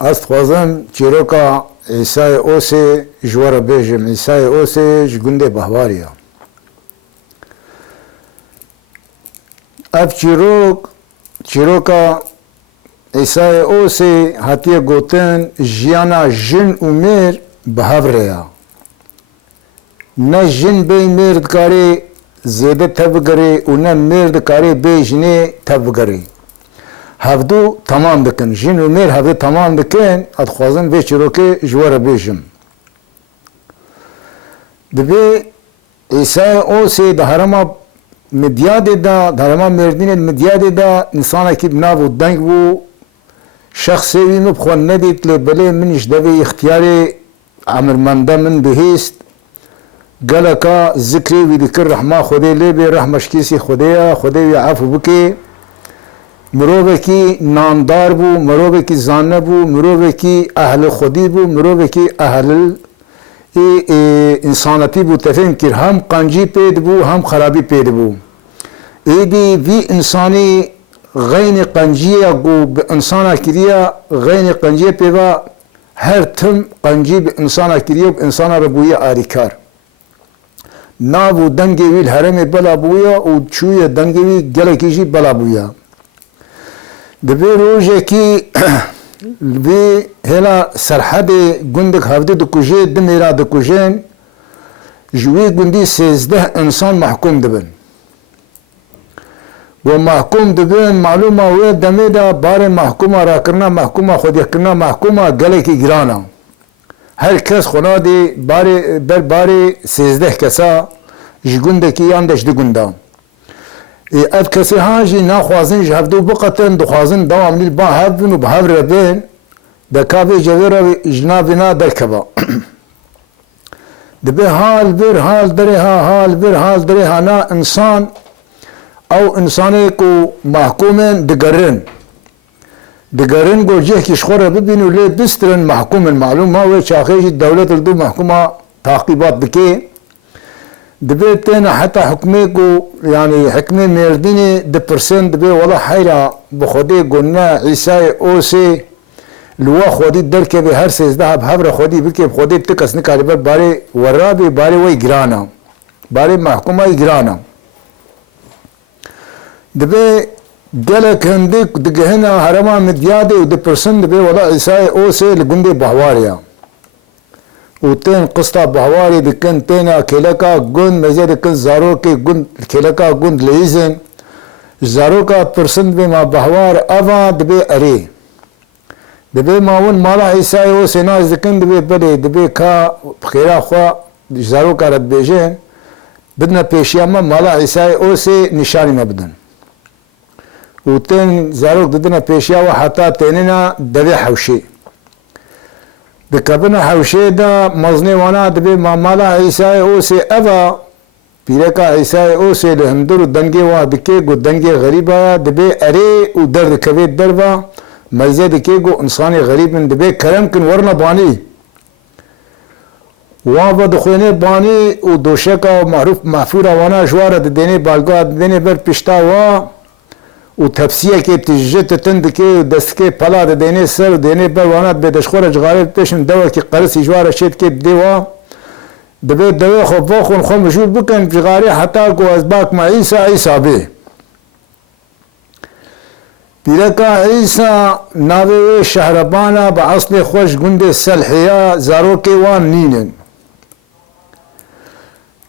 از خوازم چیروکا عیسای اوسی جوار بیجم عیسای اوسی جگنده بهواریا اف چیروکا عیسای اوسی هاتیه گوتن جیانا جن و میر بهوریا نه جن بی مرد کاری زیده تبگری و نه مرد کاری بی جنی تبگری هفدو تمام دکن جن و میر هفدو تمام دکن اد خوازم به چیروکی جوار بیجم دبی عیسای اوسی ده هرما مدیاد دا ده هرما مردین مدیاد دا انسان کی بنابو دنگ بو شخصی وی بخوان ندیت لبلی منش دوی اختیاری عمرمنده من بهیست گلکا ذکری وی دکر رحمه خودی لیبی رحمش کیسی خودی عفو بکی مروبه کی نامدار بو مروبه کی زانه بو مروبه کی اهل خودی بو مروبه کی اهل انسانتی بو تفهم کر هم قنجی پید بو هم خرابی پید بو ایدی وی انسانی غین قنجیه گو به انسان کریا غین قنجیه پیوا هر تم قنجی به انسان کریا و انسان ربویه آریکار نابو دنگی ویل حرم بلا بویا و چوی دنگی وی گلکیجی بلا بویا دبی روزه کی وی هلا سرحد گندک هفته دکوجه دمیرا دکوجین جوی گندی 13 انسان محکوم دبن و محکوم دبن معلومه و دمیدا بار محکومه را کرنا محکومه خودی کرنا محکومه گلکی گرانا هر کس خونا دی بار 13 کسا جگندکی یاندش دگندا اف کسی ها جی ناخوازن جهفدو بقتن دخوازن دوام نیل با هفن و بهور ربین دکاوی جویر جنابینا درکبا دبی حال بر حال دره ها نا انسان او انسانی کو محکومن دگرن گو جه کش خوره ببینو لی بسترن محکومن معلوم ما وی چاخیش دولت الدو محکومه تحقیبات بکی دبی تینا حتی حکمی کو یعنی حکمی مردینی د پرسن دبی ولا حیرا بخودی گناه عیسای اوسی لوا خودی درکه به هر 13 بهور خودی بکی خودی تکس نکاری بر باری ورابی باری وی گرانا باری محکومه گرانا دبی گلک هندک دگهنا هرما مدیاده و د پرسن دبی ولا عیسای اوسی لگنده بهواریا و تین قسطا بهواری دکن تینا کلکا گند مزه دکن زارو که گند کلکا گند لیزن زارو کا پرسن دبی ما بهوار اوان دبی اری دبی ماون مالا عیسای اوسی ناز دکن دبی بلی دبی کا خیرا خوا زارو کا رد بیجن بدنا پیشیاما مالا عیسای اوسی نشانی ما بدن و تین زاروک ددنا پیشیا و حتی تینینا دوی حوشی دکبنا حوشی دا مزنی وانا دبی مالا عیسای اوسی اوه پیرکا عیسای اوسی لهندر دنگی و دکی گو دنگی غریب آیا دبی اری و درد کوید دربا مزید دکی گو انسانی غریب دبی کرم کن ورنا بانی وابا دخوینه بانی و دوشکا و معروف محفورا وانا جوار دینی بالگاه دینی بر پشتا و تفسیه که تجت تند که دست که پلا دینه سر دینه بر وانات به دشخور جغاره پیشن دوا که قرص جوار شد که دیوا دبی دوا خوب واخون خون مشهور بکن جغاره حتی کو از باک ما عیسی به پیرکا عیسی ناوی شهربانا با اصل خوش گند سلحیا زاروکی وان نینن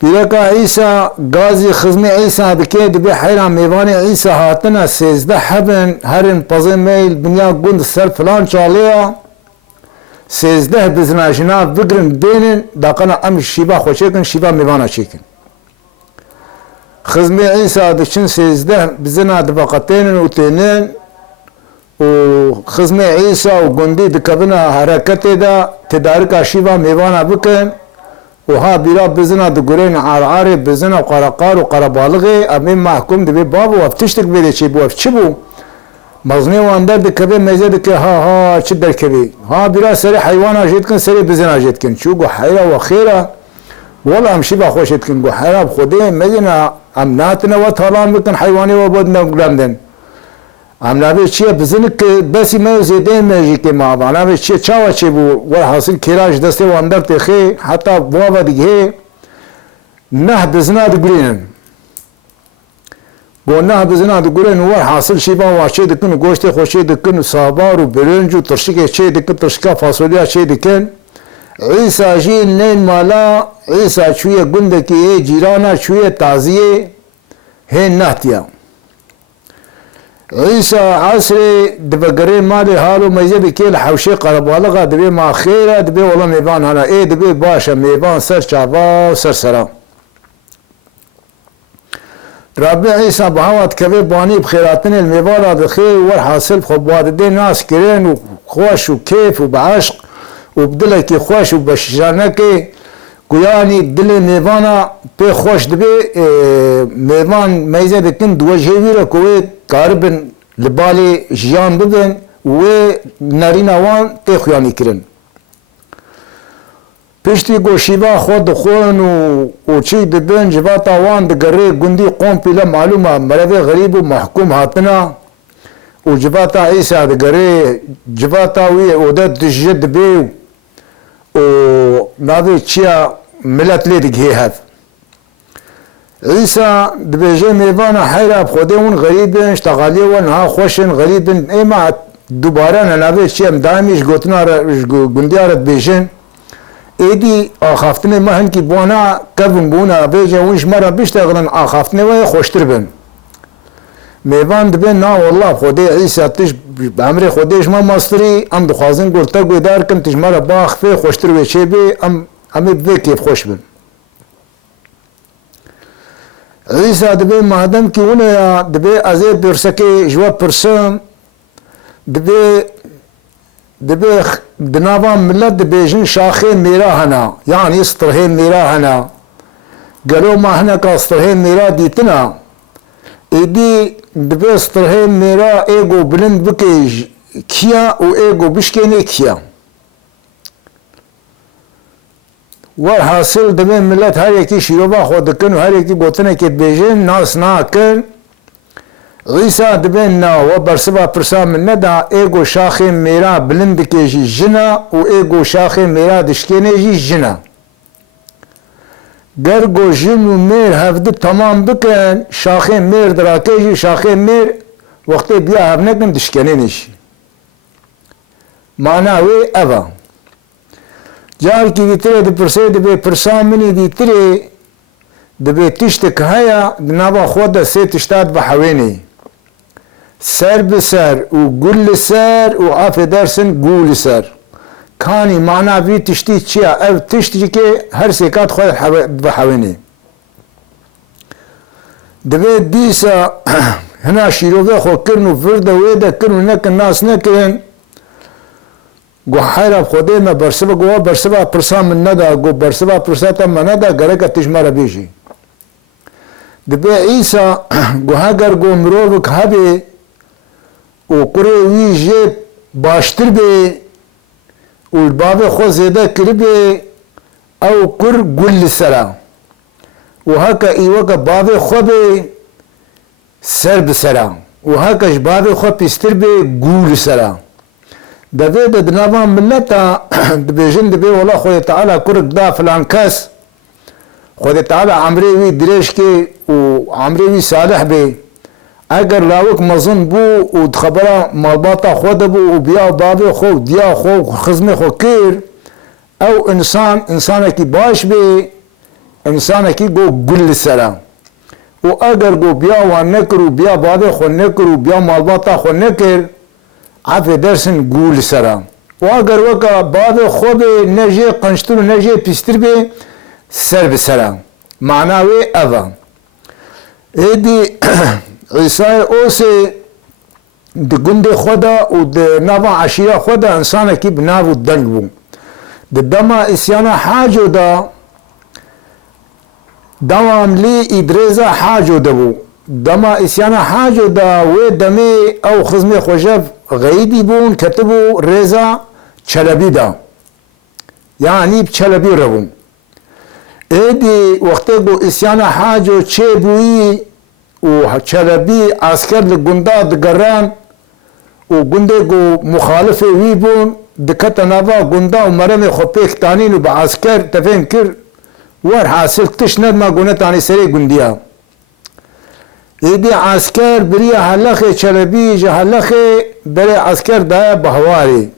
پیرکا عیسی گازی خزمی عیسی بکی دبی حیران میوان عیسی هاتنا 13 حبن هرن پزه میل بنیا گند سر فلان چالیا 13 بزنا جناب بگرن بینن داقنا ام شیبا خوشیکن شیبا میوانا چیکن خزمی عیسی دچن 13 بزنا دباقتین و تینن و خزمی عیسی و گندی دکبنا حرکت دا تدارک شیبا میوانا بکن و ها بیرا بزنا دگرین عرعار بزنا و قرقار و قربالغی امین محکوم دبی بابو افتشتک بیده چی بو اف چی بو مغزنی واندر دکبی میزه که ها چی در کبی ها بیرا سری حیوان آجید کن سری بزنا آجید کن چو گو حیرا و خیرا والا هم شیبا خوشید کن گو حیرا بخوده میزنا ام ناتنا و طالان بکن حیوانی و بود نگلندن ام نابه چیه بزنک بسی ما زیده میجی که ما با نابه چیه چاوا چی بو ور حاصل کراش دسته و اندر تخی حتی بوا دیگه نه بزنا دگرین گو نه بزنا دگرین ور حاصل شیبا واچه دکن گوشت خوشی دکن صابار و برنج و ترشک چه دکن ترشکا فاصولیا چه دکن عیسی جی نین مالا عیسی چوی گندکی جیرانا چوی تازیه هی نهتیا عيسى عصري دبقري مالي هالو ميزي بكيل حوشي قرب والغا دبي ما خيرة دبي والله ميبان هنا ايه دبي باشا ميبان سر شعبا سر سرا ربي عيسى بهوات كبير باني بخيراتن الميبالا بخير ور حاصل خبواددين ناس كرين وخوش وكيف وبعشق وبدلكي خوش وبشجانكي كياني دل ميبانا بي خوش دبي ميبان ميزي بكن دوجهي ركوي قاربن لبالي جيان ببن و نارينا وان تخياني كرن پشتی گوشیبا خود خون و چی دبن جواتا وان دگره گندی قوم پیلا معلومه مروی غریب و محکوم هاتنا و جواتا عیسا دگره جواتا وی عودت دجد بی و ناوی چیا ملت لی دگه هد عیسا دبیجه میوانا حیره بخوده اون غریبن اشتغالی ون ها خوشن غریبن ایما دوباره ناوی چیا مدامیش گوتنا گندی آرد بیشن ایدی آخافتنه ما هنکی بوانا کبن بونا بیجه ونش مرا بشتغلن آخافتنه وی خوشتر بن میوان دبن نا والله خوده عیسی تش بامر خودش ما ماستری ام دخوازن گرتا گویدار کن تش مرا باخفه خوشتر وی چه بی امی بی کیف خوش بن عیسی دبن مادم کی ونه یا دبن ازی برسکی جواب پرسم دبن بنابا ملت دبیجن شاخه میرا هنا یعنی استرهی میرا هنا گلو ما هنا که استرهی میرا دیتنا ایدی دبی استرهی میرا ایگو بلند بکیج کیا و ایگو بشکنی کیا ور حاصل دبی ملت هر یکی شیروبا خود کن و هر یکی گوتنه که بیجن ناس نا کن عیسی دبن نا و برسبا پرسا من ندا ایگو شاخ میرا بلند کیجی جنا و ایگو شاخ میرا دشکنه جی جنا گرگو جن و میر هفده تمام بکن شاخ میر دراکه جی شاخ میر وقتی بیا هف نکن دشکنه نشی معنی وی اوه جار کی دیتره دی پرسه دبی پرسا منی دیتره دبی تشتک هیا دنابا خود سی تشتاد بحوینی سر بسر و گل سر و آف درسن گول سر کانی معنا بی تشتی چیا او تشتی که هر سکات خود بحوینی دبی دیسا هنا شیروبه خو کرن و فرد ویده کرن و نکن ناس نکن گو حیرب خوده ما برسبا گو برسبا پرسا من ندا گو برسبا پرسا تا من ندا گره که تشمارا بیشی دبی عیسا گو هگر گو مروفک هبی و قره وی جه باشتر بی و الباب خو زیده کربی او قر گل سرا و هکا ایوکا باب خو بی سر بسرا و هکاش باب خو پیستر بی گول سرا دبی دنابا ملتا دبی جن دبی والله خود تعالی کرک دا فلان کس خود تعالی عمری وی دریش که و عمری وی صالح بی اگر لاوک مزن بو و خبره مالباتا خود بو و بیا باب خو دیا خو خزم خو کیر او انسان کی باش بی انسان کی گو گل سرا و اگر گو بیا و نکر و بیا باب خو نکر و بیا مالباتا خو نکر عفی درسن گول سرا و اگر وکا باب خو بی نجی قنشتر و نجی پیستر بی سر بسرا معناوی اوه ایدی عیسی اوسه د گند خدا و د نوا عشیره خدا انسان کی بناو دنگ بو د دما اسیانا حاجو دا دوام لی ادریزا حاجو دبو دما اسیانا حاجو دا و دمی او خزم خوشف غیدی بون کتبو رزا چلبی دا یعنی چلبی ربون ایدی وقتی گو اسیانا حاجو چه بویی و چلبی عسکر لگنده دگران و گنده گو مخالف وی بون دکت نوا گنده و مرم خوپیک تانین و با عسکر تفهم کر ور حاصل تش ند ما گونه تانی سری گندیا ایدی عسکر بری حلق چلبی جه حلق بری عسکر دایا بهواری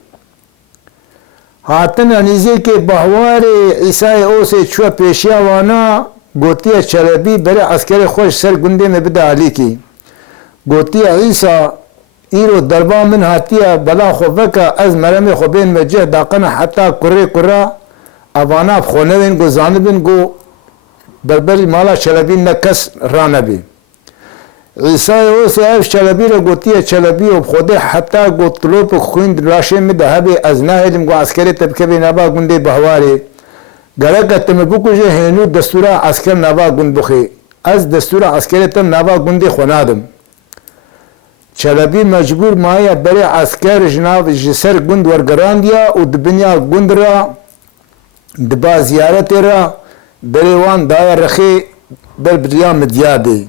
هاتن انیزی که بهواری عیسی او سے چوه پیشیا وانا گوتی چلبی بری عسکر خوش سر گنده میں بده علی کی گوتی عیسی ایرو دربا من هاتیا بلا خوبکا از مرم خوبین مجه داقنا حتی کره کره اوانا بخونوین گو زانبین گو بربری مالا چلبی نکس رانبی عیسی او سے اف چلبی رو گوتی چلبی و بخوده حتی گو طلوب خویند راشه مدهبی از نهلم گو عسکری تبکبی نبا گنده بهواری گرگت تم بکوشه هنو دستورا عسکر نبا گند بخی از دستورا عسکری تم نبا گنده خونادم چلبی مجبور مایا بری عسکر جناب جسر گند ورگران دیا و دبنیا گند را دبا زیارت را بری وان دایا رخی بر بریا مدیادی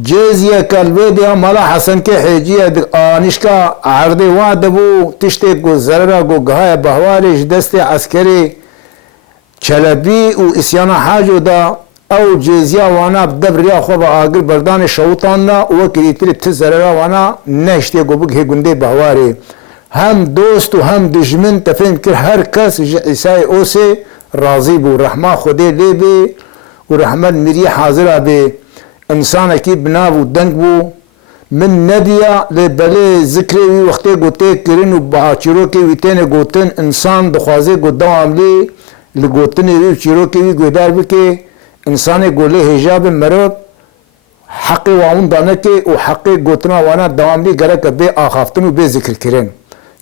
جزیه کلوه دیا مالا حسن کے حیجیه آنشکا عرضی وان دبو تشتی گو زررا گو گهای بهوارش دست عسکری چلبی و اسیانا حاجو دا او جزیه وانا بدبریا خوب آگر بردان شوطان نا و کریتری تزررا وانا نشتی گو بگه گنده بهواری هم دوست و هم دشمن تفهم کر هر کس عیسی او سے راضی بو رحمه خوده لی بی و رحمت میری حاضر بی انسان کی بنا و دنگ بو من ندیا لی بلی ذکر وی وقتی گوته کرن و با چیرو کی ویتین گوتن انسان دخوازه گو دوام لی لگوتن وی چیرو کی وی گویدار بی که انسان گوله حجاب مرد حق واون دانه که و حق گوتنا وانا دوام لی گره که بی آخافتن و بی ذکر کرن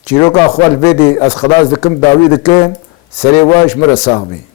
چیرو کا خوال بی دی از خلاص دکم داوی دکم سری واش مرساق بی